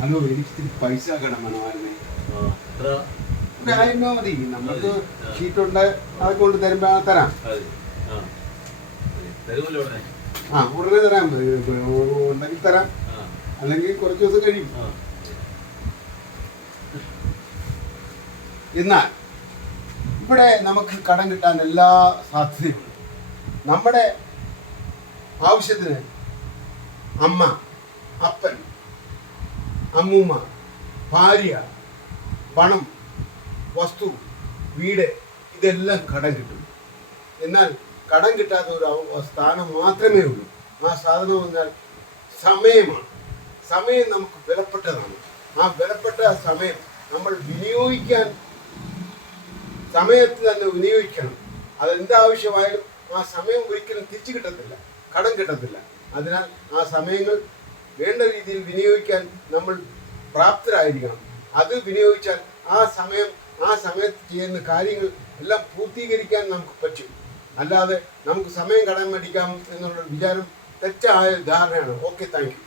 Hello, എനിക്ക് പൈസ കടം വേണമായിരുന്നേ. ഒരു 1000 രൂപ മതി. നമുക്ക് ഷീറ്റുണ്ട്, അത് കൊണ്ട് തരുമ്പോ തരാം. ഉടനെ തരാം. ഉണ്ടെങ്കിൽ തരാം, അല്ലെങ്കിൽ കുറച്ച് ദിവസം കഴിയും. എന്നാൽ ഇവിടെ നമുക്ക് കടം കിട്ടാൻ എല്ലാ സാധ്യതയുണ്ട്. നമ്മുടെ ആവശ്യത്തിന് അമ്മ, അപ്പൻ, അമ്മൂമ്മ, ഭാര്യ, പണം, വസ്തു, വീട്, ഇതെല്ലാം കടം കിട്ടും. എന്നാൽ കടം കിട്ടാത്ത ഒരു സ്ഥാനം മാത്രമേ ഉള്ളൂ. ആ സാധനം എന്നാൽ സമയമാണ്. സമയം നമുക്ക് വിലപ്പെട്ടതാണ്. ആ വിലപ്പെട്ട സമയം നമ്മൾ സമയത്ത് തന്നെ വിനിയോഗിക്കണം. അതെന്താവശ്യമായാലും ആ സമയം ഒരിക്കലും തിരിച്ചു കിട്ടത്തില്ല, കടം കിട്ടത്തില്ല. അതിനാൽ ആ സമയങ്ങൾ വേണ്ട രീതിയിൽ വിനിയോഗിക്കാൻ നമ്മൾ പ്രാപ്തരായിരിക്കണം. അത് വിനിയോഗിച്ചാൽ ആ സമയത്ത് ചെയ്യുന്ന കാര്യങ്ങൾ എല്ലാം പൂർത്തീകരിക്കാൻ നമുക്ക് പറ്റും. അല്ലാതെ നമുക്ക് സമയം കടം മേടിക്കാം എന്നുള്ള വിചാരം തെറ്റായ ധാരണയാണ്. Okay, thank you.